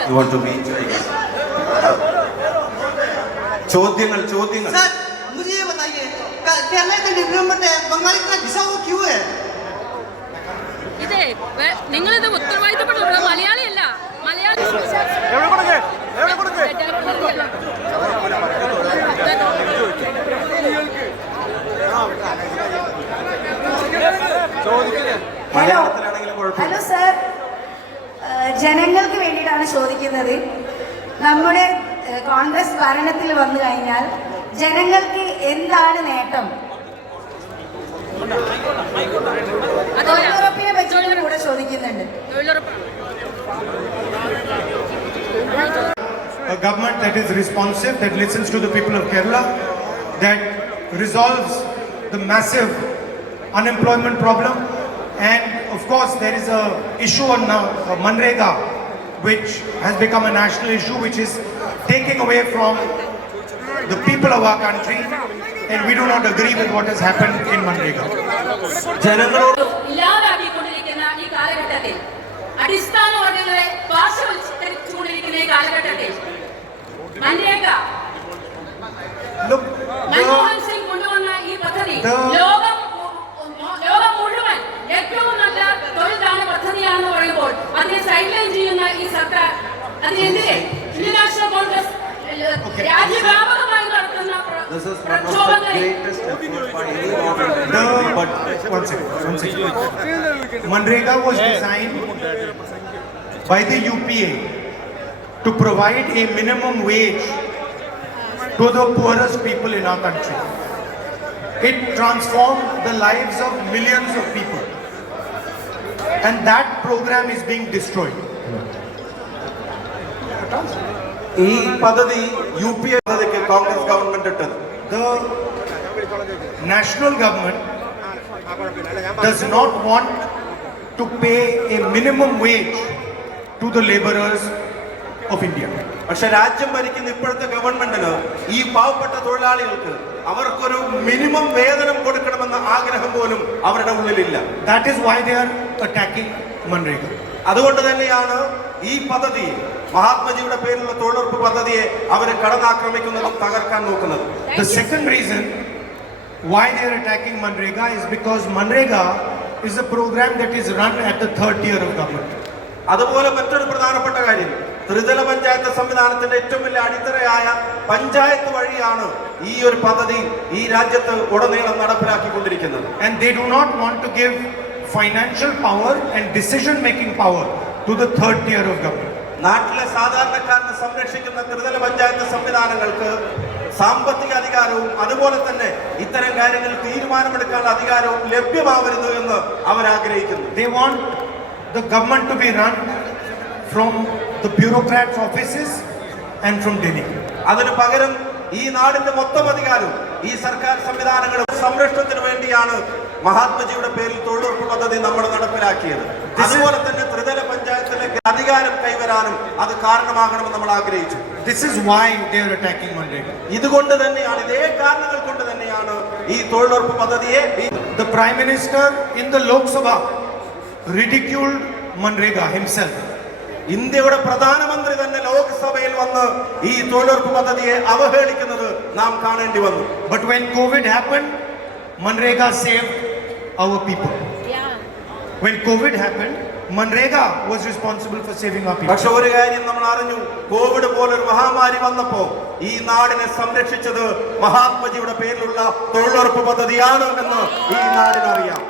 You want to meet ചോദ്യങ്ങൾ ചോദ്യങ്ങൾ sir मुझे ये बताइए क- केरला के डेवलपमेंट है बंगाल का घिसा हुआ क्यों है ഇതേ വേ- നിങ്ങളിത് ഉത്തരവാദിത്തപ്പെടുന്നത് മലയാളിയല്ല മലയാളി മലയാളത്തിലാണെങ്കിലും കുഴപ്പമില്ല ഹലോ സർ ഏഹ് ജനങ്ങൾക്ക് വേണ്ടിയിട്ടാണ് ചോദിക്കുന്നത് നമ്മുടെ കോൺഗ്രസ് ഭരണത്തിൽ വന്നു കഴിഞ്ഞാൽ ജനങ്ങൾക്ക് എന്താണ് നേട്ടം തൊഴിലുറപ്പിനെ പറ്റിയിട്ടും കൂടെ ചോദിക്കുന്നുണ്ട് a government that is responsive, that listens to the people of Kerala, that resolves the massive unemployment problem. And course, there is a issue on now, uh, Manrega, which has become a national issue, which is taking away from the people of our country. And we do not agree with what has happened in Manrega. ജനങ്ങളോട് ഇല്ലാതാക്കിക്കൊണ്ടിരിക്കുന്ന ഈ കാലഘട്ടത്തിൽ അടിസ്ഥാന വർഗങ്ങളെ പാർശ്വവൽക്കരിച്ചുകൊണ്ടിരിക്കുന്ന ഈ കാലഘട്ടത്തിൽ MNREGA Look, Manmohan the, Singh കൊണ്ടുവന്ന ഈ പദ്ധതി The- ലോകം രാജ്യവ്യാപകമായി നടത്തുന്ന പ്ര- This is one of the പ്രക്ഷോഭങ്ങളെ greatest efforts by any government. the, But one second, one second. Manrega was designed by the UPA to provide a minimum wage to the poorest people in our country. It transformed the lives of millions of people. And that program is being destroyed. ഈ പദ്ധതി U P A പദ്ധതിക്ക് Congress government ഇട്ടത് national national government does not want to pay a minimum wage to the laborers of India. പക്ഷെ രാജ്യം ഭരിക്കുന്ന ഇപ്പോഴത്തെ ഗവൺമെന്റിന് ഈ പാവപ്പെട്ട തൊഴിലാളികൾക്ക് അവർക്കൊരു മിനിമം വേതനം കൊടുക്കണമെന്ന ആഗ്രഹം പോലും അവരുടെ ഉള്ളിലില്ല that is why they are attacking Manrega. അതുകൊണ്ട് തന്നെയാണ് ഈ പദ്ധതി മഹാത്മജിയുടെ പേരിലുള്ള തൊഴിലുറപ്പ് പദ്ധതിയെ അവർ കടന്നാക്രമിക്കുന്നതും തകർക്കാൻ നോക്കുന്നത്. The second reason why they're attacking MNREGA is because MNREGA is a programme that is run at third tier of government അതുപോലെ മറ്റൊരു പ്രധാനപ്പെട്ട കാര്യം ത്രിതല പഞ്ചായത്ത് സംവിധാനത്തിന്റെ ഏറ്റവും വലിയ അടിത്തറയായ പഞ്ചായത്ത് വഴിയാണ് ഈ ഒരു പദ്ധതി ഈ രാജ്യത്ത് ഉടനീളം നടപ്പിലാക്കിക്കൊണ്ടിരിക്കുന്നത്. And they do not want to give financial power and decision making power to the third tier of government നാട്ടിലെ സാധാരണക്കാരനെ സംരക്ഷിക്കുന്ന ത്രിതല പഞ്ചായത്ത് സംവിധാനങ്ങൾക്ക് സാമ്പത്തിക അധികാരവും അതുപോലെ തന്നെ ഇത്തരം കാര്യങ്ങളിൽ തീരുമാനമെടുക്കാനുള്ള അധികാരവും ലഭ്യമാവരുത് എന്ന് അവർ ആഗ്രഹിക്കുന്നു They want the government to be run from the bureaucrats' offices and from Delhi. അതിന് പകരം ഈ നാടിന്റെ മൊത്തം അധികാരവും ഈ സർക്കാർ സംവിധാനങ്ങളും സംരക്ഷണത്തിന് വേണ്ടിയാണ് മഹാത്മജിയുടെ പേരിൽ തൊഴിലുറപ്പ് പദ്ധതി നമ്മൾ നടപ്പിലാക്കിയത് അതുപോലെ തന്നെ ത്രിതല പഞ്ചായത്തിലേക്ക് അധികാരം കൈവരാനും അത് കാരണമാകണമെന്ന് നമ്മൾ ആഗ്രഹിച്ചു they are attacking Manrega. ഇതുകൊണ്ട് തന്നെയാണ് ഇതേ കാരണങ്ങൾ കൊണ്ട് തന്നെയാണ് ഈ തൊഴിലുറപ്പ് പദ്ധതിയെ the Minister in the Lok Sabha ridiculed Manrega himself. ഇന്ത്യയുടെ പ്രധാനമന്ത്രി തന്നെ ലോക്സഭയിൽ വന്ന് ഈ തൊഴിലുറപ്പ് പദ്ധതിയെ അവഹേളിക്കുന്നത് നാം കാണേണ്ടി വന്നു but when Covid happened, Manrega saved our people. Yeah. When COVID happened, Manrega was responsible for saving our people. പക്ഷെ ഒരു കാര്യം നമ്മൾ അറിഞ്ഞു കോവിഡ് പോലൊരു മഹാമാരി വന്നപ്പോ ഈ നാടിനെ സംരക്ഷിച്ചത് മഹാത്മജിയുടെ പേരിലുള്ള തൊഴിലുറപ്പ് പദ്ധതിയാണ് എന്ന് ഈ നാടിനറിയാം